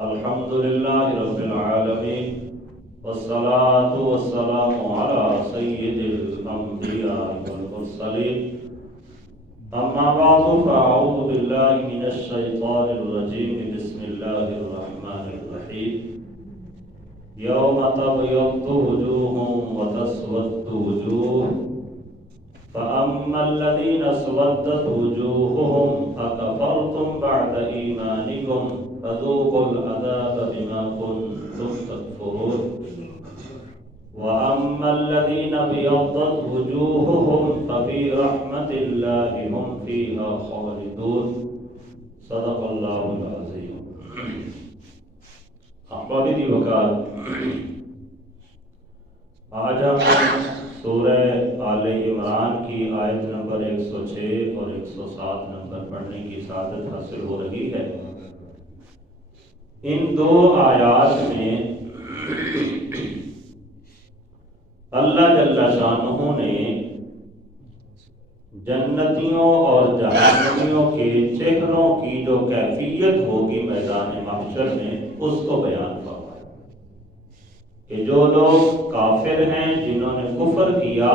الحمد لله رب العالمين والصلاة والسلام على سيد الأنبياء والمرسلين أما بعد فأعوذ بالله من الشيطان الرجيم بسم الله الرحمن الرحيم يوم تبيض وجوه وتسود وجوه فأما الذين اسودت وجوههم أكفرتم بعد إيمانكم فذوقوا العذاب بما كنتم تكفرون وأما الذين ابيضت وجوههم ففي رحمة الله هم فيها خالدون صدق الله العظيم. عقائدی وقار آج ہم سورہ آل عمران کی آیت نمبر 106 اور 107 نمبر پڑھنے کی سعادت حاصل ہو رہی ہے. ان دو آیات میں اللہ جل شانہ نے جنتیوں اور جہنمیوں کے چہروں کی جو کیفیت ہوگی میدان محشر میں اس کو بیان فرمایا کہ جو لوگ کافر ہیں، جنہوں نے کفر کیا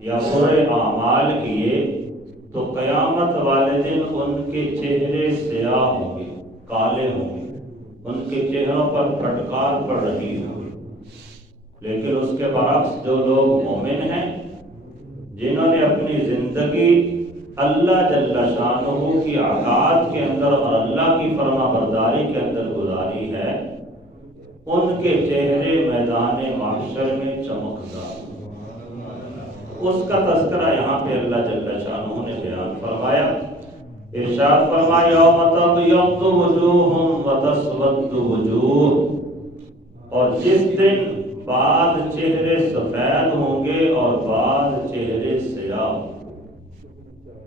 یا برے اعمال کیے، تو قیامت والے دن ان کے چہرے سیاہ ہوں گے، کالے ہوں گے، ان کے چہروں پر پھٹکار پڑ رہی ہوگی. لیکن اس کے برعکس جو لوگ مومن ہیں، جنہوں نے اپنی زندگی اللہ جل شانہ کی اطاعت کے اندر اور اللہ کی فرما برداری کے اندر گزاری ہے، ان کے چہرے میدان محشر میں چمکدار. اس کا تذکرہ یہاں پہ اللہ جل شانہ نے بیان فرمایا. ارشاد فرمایا یوم تبیض وجوہ وتسود وجوہ، اور جس دن بعض چہرے سفید ہوں گے اور بعض چہرے سیاہ،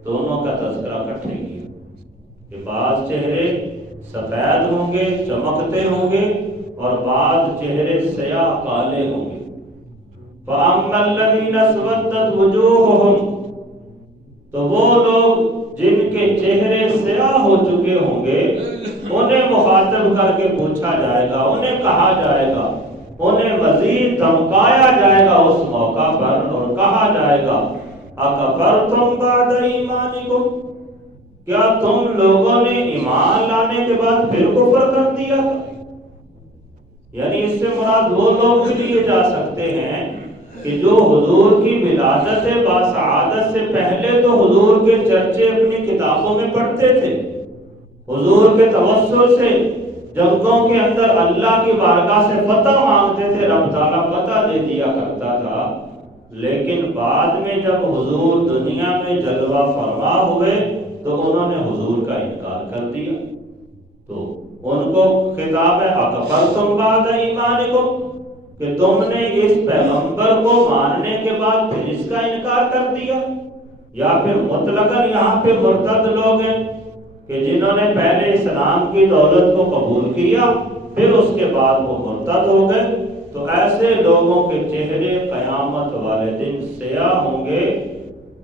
دونوں کا تذکرہ اکٹھے کیا کہ بعض چہرے سفید ہوں گے، چمکتے ہوں گے، اور بعض چہرے سیاہ کالے ہوں گے. فَأَمَّا الَّذِينَ اسْوَدَّتْ وُجُوهُهُمْ، تو وہ لوگ جن کے چہرے سیاہ ہو چکے ہوں گے، انہیں مخاطب کر کے پوچھا جائے گا، انہیں کہا جائے گا، انہیں مزید دھمکایا جائے گا اس موقع پر اور کہا جائے گا اَكَفَرْتُمْ بَعْدَ إِيمَانِكُمْ، کیا تم لوگوں نے ایمان لانے کے بعد پھر کفر کر دیا؟ یعنی اس سے مراد وہ لوگ بھی لیے جا سکتے ہیں کہ جو حضور کی ولادت باسعادت سے پہلے تو حضور کے چرچے اپنی کتابوں میں پڑھتے تھے، حضور کے توسل سے جنگوں کے اندر اللہ کی بارگاہ سے فتح مانگتے تھے، رب تعالیٰ فتح دے دیا کرتا تھا. لیکن بعد میں جب حضور دنیا میں جلوہ فرما ہوئے تو انہوں نے حضور کا انکار کر دیا. تو ان کو خطاب ہے اکفرتم بعد ایمانکم، کہ تم نے اس پیغمبر کو ماننے کے بعد پھر اس کا انکار کر دیا. یا پھر مطلقاً یہاں پہ مرتد لوگ ہیں کہ جنہوں نے پہلے اسلام کی دولت کو قبول کیا پھر اس کے بعد وہ مرتد ہو گئے. تو ایسے لوگوں کے چہرے قیامت والے دن سیاہ ہوں گے.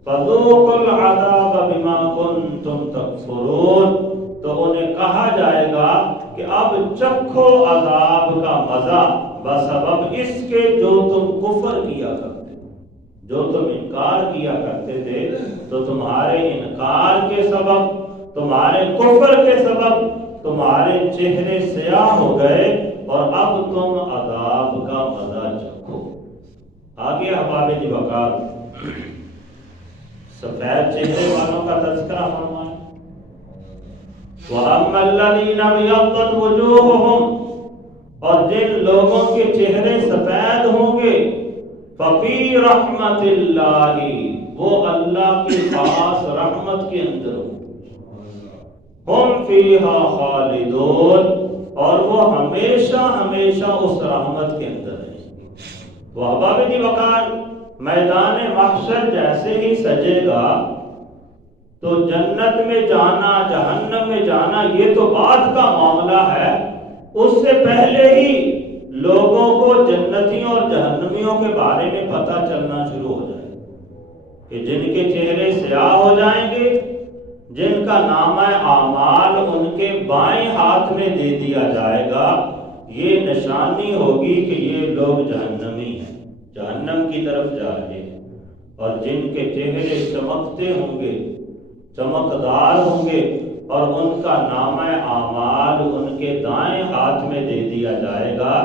فَذُوقُوا الْعَذَابَ بِمَا كُنْتُمْ تَكْفُرُونَ، تو انہیں کہا جائے گا کہ اب چکھو عذاب کا مزہ بسبب اس کے جو تم کفر کیا کرتے تھے، جو تم انکار کیا کرتے تھے. تو تمہارے انکار کے سبب، تمہارے کفر کے سبب تمہارے چہرے سیاہ ہو گئے اور اب تم عذاب کا مزہ چکھو. آگے احباب دی وقار سفید چہرے والوں کا تذکرہ فرمائے. وَأَمَّا الَّذِينَ ابْيَضَّتْ وُجُوهُهُمْ، اور جن لوگوں کے چہرے سفید ہوں گے، فَفِي رَحْمَةِ اللَّهِ، وہ اللہ کی خاص رحمت کے اندر ہوں. ہم فیہا خالدون، اور وہ ہمیشہ ہمیشہ اس رحمت کے اندر ہیں. وہ احباب دی وقار میدان محشر جیسے ہی سجے گا تو جنت میں جانا، جہنم میں جانا یہ تو بعد کا معاملہ ہے. اس سے پہلے ہی لوگوں کو جنتیوں اور جہنمیوں کے بارے میں پتہ چلنا شروع ہو جائے کہ جن کے چہرے سیاہ ہو جائیں گے جن کا نامہ اعمال ان کے بائیں ہاتھ میں دے دیا جائے گا، یہ نشانی ہوگی کہ یہ لوگ جہنمی ہیں، جہنم کی طرف جا رہے ہیں۔ اور جن کے چہرے چمکتے ہوں گے، چمکدار ہوں گے، اور ان کا نامہ اعمال ان کے دائیں ہاتھ میں دے دیا جائے گا،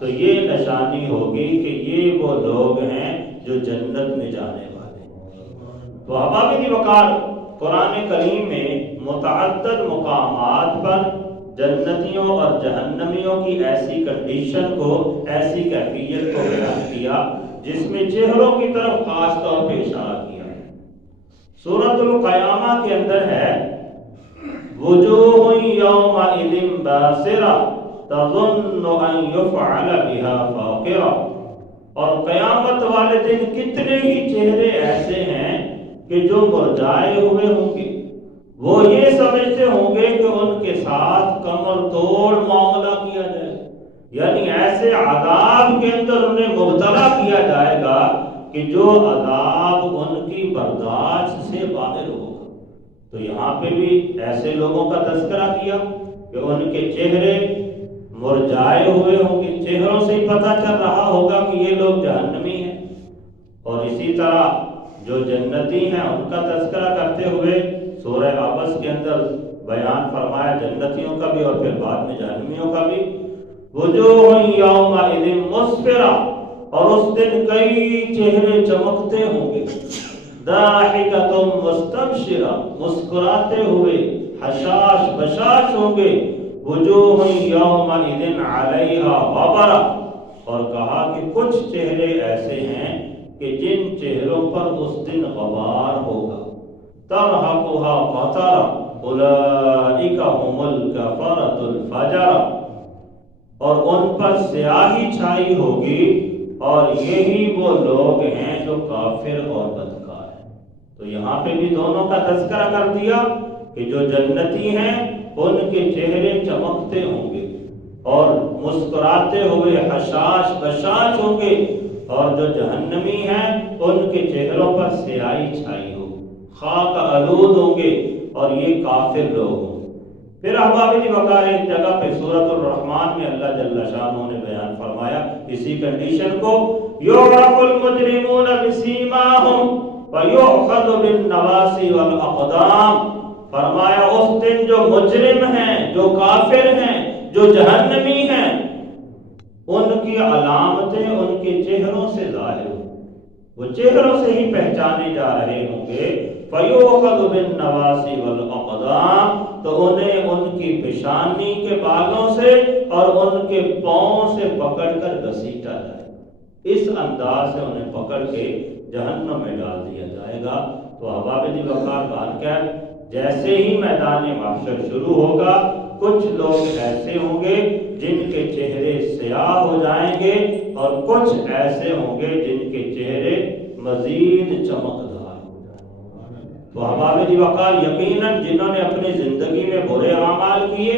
تو یہ نشانی ہوگی کہ یہ وہ لوگ ہیں جو جنت میں جانے والے ہیں۔ تو احباب وقار، قرآن کریم میں متعدد مقامات پر جنتیوں اور جہنمیوں کی ایسی کنڈیشن کو، ایسی کیفیت کو بیان کیا جس میں چہروں کی طرف خاص طور پہ اشارہ کیا۔ سورۃ القیامہ کے اندر ہے وجوہ یومئذ باسرہ تظن ان یفعل بها فاقرہ، اور قیامت والے دن کتنے ہی چہرے ایسے ہیں کہ جو مرجھائے ہوئے ہوں گے، وہ یہ سمجھتے ہوں گے کہ ان کے ساتھ کمر توڑ معاملہ کیا جائے، یعنی ایسے عذاب کے اندر انہیں مبتلا کیا جائے گا کہ جو عذاب ان کی برداشت سے باہر ہوگا۔ تو یہاں پہ بھی ایسے لوگوں کا تذکرہ کیا کہ ان کے چہرے مرجھائے ہوئے ہوں گے، چہروں سے ہی پتہ چل رہا ہوگا کہ یہ لوگ جہنمی ہیں۔ اور اسی طرح جو جنتی ہیں ان کا تذکرہ کرتے ہوئے سورہ عبس کے اندر بیان فرمایا جنتیوں کا بھی اور پھر بعد میں جہنمیوں کا بھی۔ وجوہ یومئذ مسفرہ، اور اس دن کئی چہرے چمکتے ہوں گے، ضاحکۃ مستبشرہ، مسکراتے ہوئے حشاش بشاش ہوں گے، وجوہ یومئذ علیہا غبرہ، اور کہا کہ کچھ چہرے ایسے ہیں کہ جن چہروں پر اس دن غبار ہوگا، ترہقھا قترہ اولئک ھم الکفرۃ الفجرہ، اور ان پر سیاہی چھائی ہوگی، اور یہی وہ لوگ ہیں جو کافر اور بدکار ہیں۔ تو یہاں پہ بھی دونوں کا تذکرہ کر دیا کہ جو جنتی ہیں ان کے چہرے چمکتے ہوں گے اور مسکراتے ہوئے حشاش بشاش ہوں گے، اور جو جہنمی ہیں ان کے چہروں پر سیاہی چھائی ہوگی، خاک آلود ہوں گے، اور یہ کافر لوگ ہوں گے۔ پھر احباب وقار ایک جگہ پہ سورۃ الرحمن میں اللہ جل شانہ نے بیان فرمایا اسی کنڈیشن کو، یعرف المجرمون بسیماہم ویؤخذ بالنواصی والاقدام، فرمایا اس دن جو مجرم ہیں، جو کافر ہیں، جو جہنمی ہیں، ان کی علامتیں ان کے چہروں سے ظاہر ہوں، وہ چہروں سے ہی پہچانے جا رہے ہوں گے۔ فَيُؤْخَذُ بِالنَّوَاصِي وَالْأَقْدَامِ، تو انہیں ان کی پیشانی کے بالوں سے اور ان کے پاؤں سے پکڑ کر گھسیٹا جائے، اس انداز سے انہیں پکڑ کے جہنم میں ڈال دیا جائے گا۔ تو احباب وقار بات کیا، جیسے ہی میدان محشر شروع ہوگا کچھ لوگ ایسے ہوں گے جن کے چہرے سیاہ ہو جائیں گے، اور کچھ ایسے ہوں گے جن کے چہرے مزید چمکدار ہو جائیں گے۔ تو احباب وقار یقیناً جنہوں نے اپنی زندگی میں برے اعمال کیے،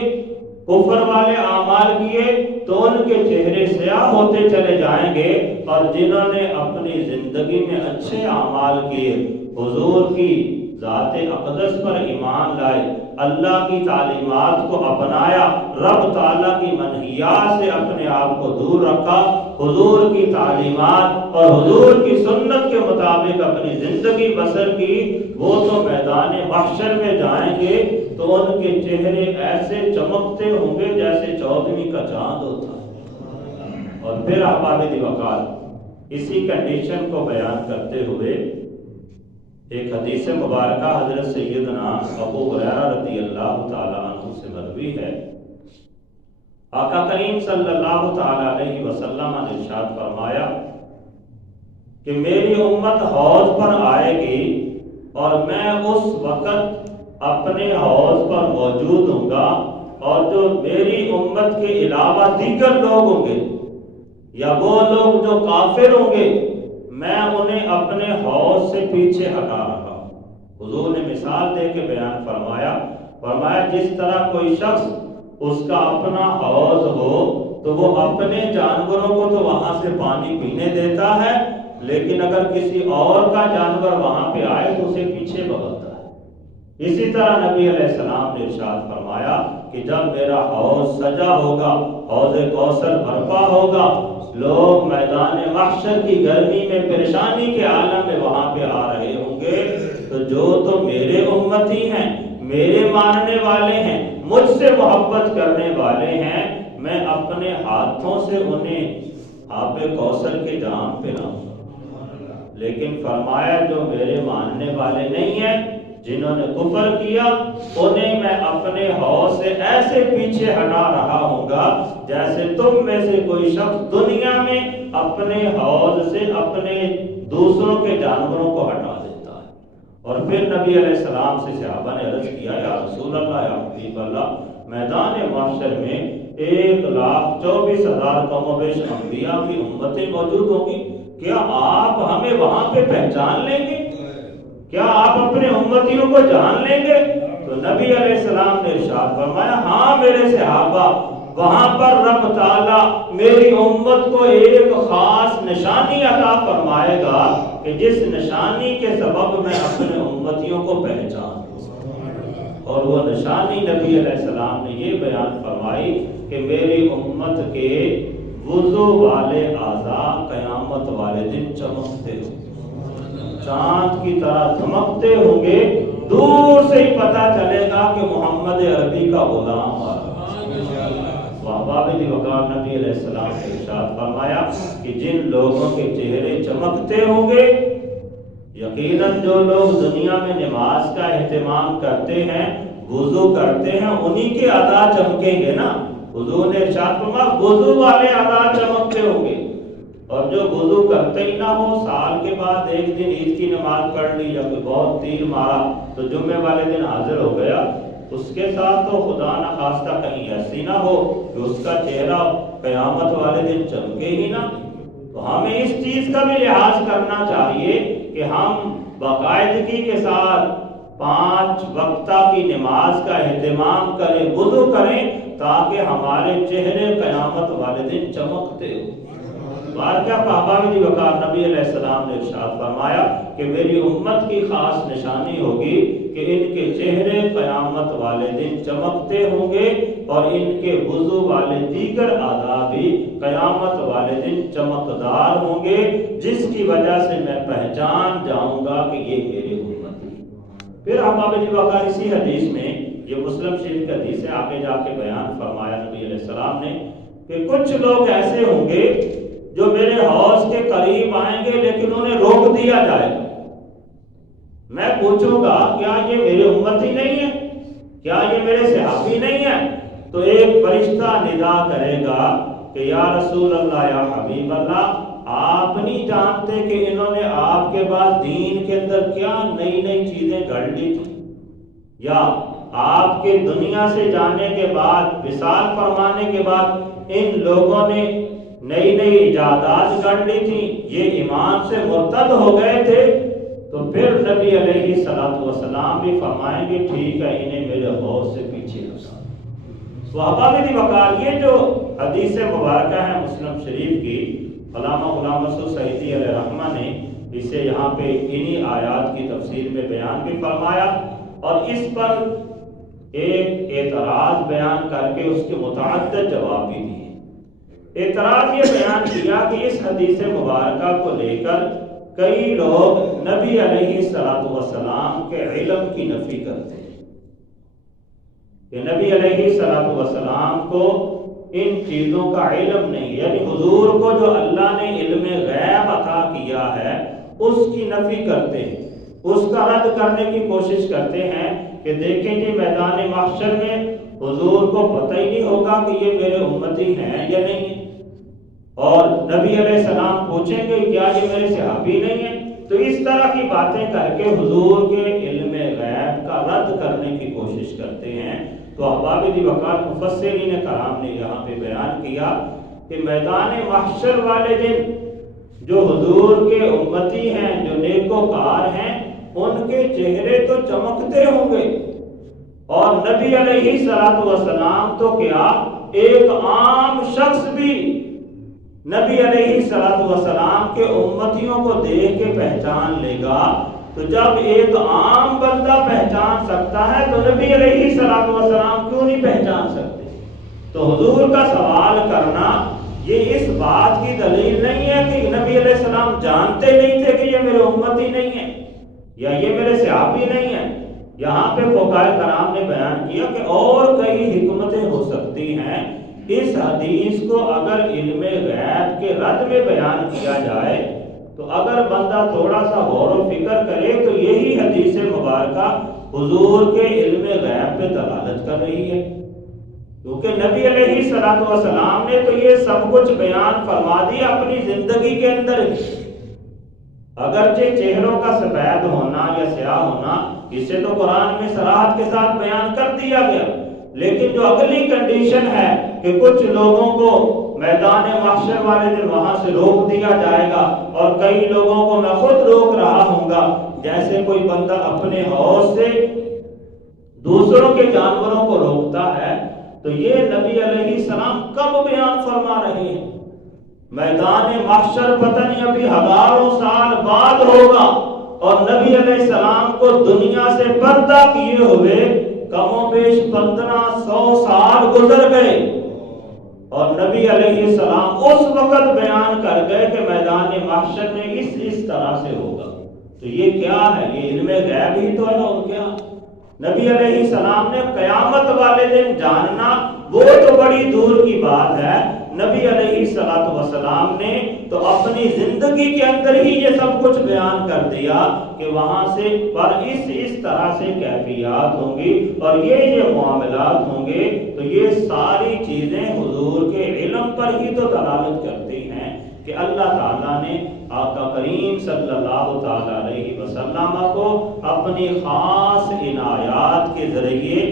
کفر والے اعمال کیے، تو ان کے چہرے سیاہ ہوتے چلے جائیں گے، اور جنہوں نے اپنی زندگی میں اچھے اعمال کیے، حضور کی ذات اقدس پر ایمان لائے، اللہ کی تعلیمات کو اپنایا، رب تعالیٰ کی منہیات سے اپنے آپ کو دور رکھا، حضور کی تعلیمات اور حضور کی سنت کے مطابق اپنی زندگی بسر کی، وہ تو میدان محشر میں جائیں گے تو ان کے چہرے ایسے چمکتے ہوں گے جیسے چودھویں کا چاند ہوتا ہے۔ اور پھر احباب وقار اسی کنڈیشن کو بیان کرتے ہوئے ایک حدیث مبارکہ حضرت سیدنا ابو ہریرہ رضی اللہ تعالی عنہ سے مروی ہے، آقا کریم صلی اللہ تعالی علیہ وسلم نے ارشاد فرمایا کہ میری امت حوض پر آئے گی اور میں اس وقت اپنے حوض پر موجود ہوں گا، اور جو میری امت کے علاوہ دیگر لوگ ہوں گے یا وہ لوگ جو کافر ہوں گے، میں انہیں اپنے حوض سے پیچھے ہٹا رہا ہوں۔ حضور نے مثال دے کے بیان فرمایا جس طرح کوئی شخص اس کا اپنا حوض ہو تو وہ اپنے جانوروں کو تو وہاں سے پانی پینے دیتا ہے، لیکن اگر کسی اور کا جانور وہاں پہ آئے تو اسے پیچھے بھگاتا ہے، اسی طرح نبی علیہ السلام نے ارشاد فرمایا کہ جب میرا حوض سجا ہوگا، حوض کوثر برپا ہوگا، لوگ میدان محشر کی گرمی میں پریشانی کے عالم میں وہاں پہ آ رہے ہوں گے، تو جو تو میرے امتی ہیں، میرے ماننے والے ہیں، مجھ سے محبت کرنے والے ہیں، میں اپنے ہاتھوں سے انہیں آب کوثر کے جام پلاؤں گا۔ لیکن فرمایا جو میرے ماننے والے نہیں ہیں، جنہوں نے کفر کیا، انہیں میں اپنے حوض سے ایسے پیچھے ہٹا رہا ہوں گا جیسے تم میں سے کوئی شخص دنیا میں اپنے حوض سے اپنے دوسروں کے جانوروں کو ہٹا دیتا ہے۔ اور پھر نبی علیہ السلام سے صحابہ نے عرض کیا، یا رسول اللہ، یا حبیب اللہ، میدان محشر میں 1,24,000 کم و بیش انبیاء کی امتیں موجود ہوں گی، کیا آپ ہمیں وہاں پہ پہچان لیں گے؟ کیا آپ اپنے امتیوں کو جان لیں گے؟ تو نبی علیہ السلام نے ارشاد فرمایا، ہاں میرے صحابہ، وہاں پر رب تعالیٰ میری امت کو ایک خاص نشانی عطا فرمائے گا کہ جس نشانی کے سبب میں اپنے امتیوں کو پہچان دوں۔ اور وہ نشانی نبی علیہ السلام نے یہ بیان فرمائی کہ میری امت کے وضو والے اعضاء قیامت والے دن چمکتے ہوں، چاند کی طرح دھمکتے ہوں گے، دور سے ہی پتا چلے گا کہ محمد عربی کا غلام آ رہا ہے۔ صحابہ بھی وقار نبی علیہ السلام نے ارشاد فرمایا کہ جن لوگوں کے چہرے چمکتے ہوں گے، یقیناً جو لوگ دنیا میں نماز کا اہتمام کرتے ہیں، وضو کرتے ہیں، انہی کے ادا چمکیں گے نا۔ حضور نے ارشاد فرمایا وضو والے ادا چمکتے ہوں گے، اور جو وضو کرتے ہی نہ ہو، سال کے بعد ایک دن عید کی نماز پڑھ لی یا کوئی بہت تیر مارا تو جمعے والے دن حاضر ہو گیا، اس کے ساتھ تو خدا نہ خواستہ کہیں ایسی نہ ہو کہ اس کا چہرہ قیامت والے دن چمکے ہی نہ۔ تو ہمیں اس چیز کا بھی لحاظ کرنا چاہیے کہ ہم باقاعدگی کے ساتھ 5 وقتہ کی نماز کا اہتمام کریں، وضو کریں، تاکہ ہمارے چہرے قیامت والے دن چمکتے ہوں۔ بارکہ صحابہ وقار نبی علیہ السلام نے ارشاد فرمایا کہ میری امت کی خاص نشانی ہوگی کہ ان کے چہرے قیامت والے دن چمکتے ہوں گے، اور ان کے وضو والے دیگر اعضاء بھی قیامت والے دن چمکدار ہوں گے، جس کی وجہ سے میں پہچان جاؤں گا کہ یہ میرے امتی۔ پھر صحابہ وقار اسی حدیث میں، یہ مسلم شریف کا حدیث ہے، آگے جا کے بیان فرمایا نبی علیہ السلام نے کہ کچھ لوگ ایسے ہوں گے جو میرے حوض کے قریب آئیں گے لیکن انہیں روک دیا جائے گا۔ میں پوچھوں گا کیا یہ میرے امتی نہیں ہے؟ کیا یہ میرے صحابی نہیں ہے؟ تو ایک فرشتہ ندا کرے گا کہ یا رسول اللہ، یا حبیب اللہ، آپ نہیں جانتے کہ انہوں نے آپ کے بعد دین کے اندر کیا نئی نئی چیزیں گھڑ لی تھی، یا آپ کے دنیا سے جانے کے بعد، وصال فرمانے کے بعد ان لوگوں نے نئی نئی ایجادات کر لی تھی، یہ ایمان سے مرتد ہو گئے تھے۔ تو پھر نبی علیہ السلام بھی فرمائیں گے ٹھیک ہے، انہیں میرے حوض سے پیچھے ہٹا۔ صحابہ بھی وقار یہ جو حدیث مبارکہ ہے مسلم شریف کی، علامہ غلام مسعود سعیدی علیہ رحمہ نے اسے یہاں پہ انہی آیات کی تفسیر میں بیان بھی فرمایا، اور اس پر ایک اعتراض بیان کر کے اس کے متعدد جواب بھی دیے۔ اعتراض یہ بیان کیا کہ اس حدیث مبارکہ کو لے کر کئی لوگ نبی علیہ السلام کے علم کی نفی کرتے ہیں کہ نبی علیہ السلام کو ان چیزوں کا علم نہیں، یعنی حضور کو جو اللہ نے علم غیب عطا کیا ہے اس کی نفی کرتے ہیں، اس کا رد کرنے کی کوشش کرتے ہیں کہ دیکھیں جی میدان محشر میں حضور کو پتہ ہی نہیں ہوگا کہ یہ میرے امتی ہیں یا نہیں ہیں، اور نبی علیہ السلام پوچھیں گے کیا یہ میرے صحابی نہیں ہیں؟ تو اس طرح کی باتیں کر کے حضور کے علم غیب کا رد کرنے کی کوشش کرتے ہیں۔ تو احباب وقار مفسرین کرام نے یہاں پہ بیان کیا کہ میدان محشر والے دن جو حضور کے امتی ہیں، جو نیکوکار ہیں، ان کے چہرے تو چمکتے ہوں گے، اور نبی علیہ السلام تو کیا ایک عام شخص بھی نبی علیہ السلام کے امتیوں کو دیکھ کے پہچان لے گا تو جب ایک عام بندہ پہچان سکتا ہے تو نبی علیہ السلام کیوں نہیں پہچان سکتے؟ تو حضور کا سوال کرنا یہ اس بات کی دلیل نہیں ہے کہ نبی علیہ السلام جانتے نہیں تھے کہ یہ میرے امتی نہیں ہے یا یہ میرے صحابی نہیں ہے۔ یہاں پہ فقہاء کرام نے بیان کیا کہ اور کئی حکمتیں ہو سکتی ہیں۔ اس حدیث کو اگر علم غیب کے رد میں بیان کیا جائے تو اگر بندہ تھوڑا سا غور و فکر کرے تو یہی حدیث مبارکہ حضور کے علم غیب پہ دلالت کر رہی ہے، کیونکہ نبی علیہ السلام نے تو یہ سب کچھ بیان فرما دیا اپنی زندگی کے اندر ہی۔ اگرچہ چہروں کا سفید ہونا یا سیاہ ہونا اسے تو قرآن میں صراحت کے ساتھ بیان کر دیا گیا، لیکن جو اگلی کنڈیشن ہے کہ کچھ لوگوں کو میدان محشر والے دن وہاں سے روک دیا جائے گا، اور کئی لوگوں کو میں خود روک رہا ہوں گا، جیسے کوئی بندہ اپنے حوض سے دوسروں کے جانوروں کو روکتا ہے، تو یہ نبی علیہ السلام کب بیان فرما رہے ہیں؟ میدان محشر پتہ نہیں ابھی ہزاروں سال بعد ہوگا، اور نبی علیہ السلام کو دنیا سے پردہ کیے ہوئے کم و بیش 1500 سال گزر گئے، اور نبی علیہ السلام اس وقت بیان کر گئے کہ میدان محشر میں اس طرح سے ہوگا۔ تو یہ کیا ہے؟ یہ علم غیب ہی تو ہے، اور کیا؟ نبی علیہ السلام نے قیامت والے دن جاننا وہ تو بڑی دور کی بات ہے، نبی علیہ السلام نے تو اپنی زندگی کے اندر ہی یہ سب کچھ بیان کر دیا کہ وہاں سے پر اس طرح سے کیفیات ہوں گی اور یہ معاملات ہوں گے۔ تو یہ ساری چیزیں حضور کے علم پر ہی تو دلالت کرتی ہیں کہ اللہ تعالیٰ نے آقا کریم صلی اللہ تعالیٰ علیہ وسلم کو اپنی خاص عنایات کے ذریعے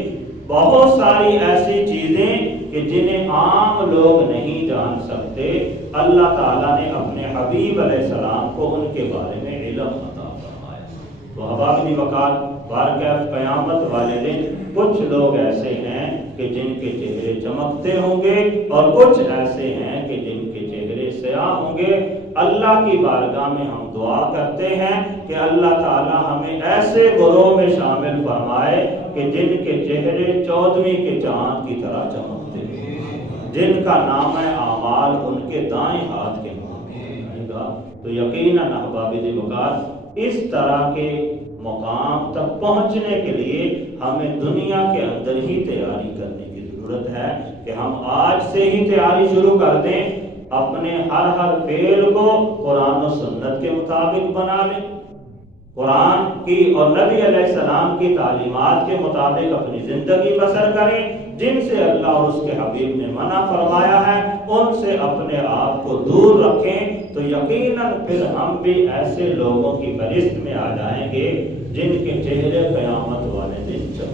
بہت ساری ایسی چیزیں کہ جنہیں عام لوگ نہیں جان سکتے، اللہ تعالیٰ نے اپنے حبیب علیہ السلام کو ان کے بارے میں علم عطا فرمایا۔ تو حباب وقار بارگاہ قیامت والے دن کچھ لوگ ایسے ہیں کہ جن کے چہرے چمکتے ہوں گے، اور کچھ ایسے ہیں کہ جن کے چہرے سیاہ ہوں گے۔ اللہ کی بارگاہ میں ہم دعا کرتے ہیں کہ اللہ تعالی ہمیں ایسے گروہ میں شامل فرمائے کہ جن کے چہرے 14ویں کے چاند کی طرح چمکتے ہیں، جن کا نام اعمال ان کے دائیں ہاتھ کے آئے گا۔ تو یقیناً احباب وقار اس طرح کے مقام تک پہنچنے کے لیے ہمیں دنیا کے اندر ہی تیاری کرنے کی ضرورت ہے کہ ہم آج سے ہی تیاری شروع کر دیں، اپنے ہر فعل کو قرآن و سنت کے مطابق بنا لیں، قرآن کی اور نبی علیہ السلام کی تعلیمات کے مطابق اپنی زندگی بسر کریں، جن سے اللہ اور اس کے حبیب نے منع فرمایا ہے ان سے اپنے آپ کو دور رکھیں۔ تو یقیناً پھر ہم بھی ایسے لوگوں کی فہرست میں آ جائیں گے جن کے چہرے قیامت والے دن چمکیں۔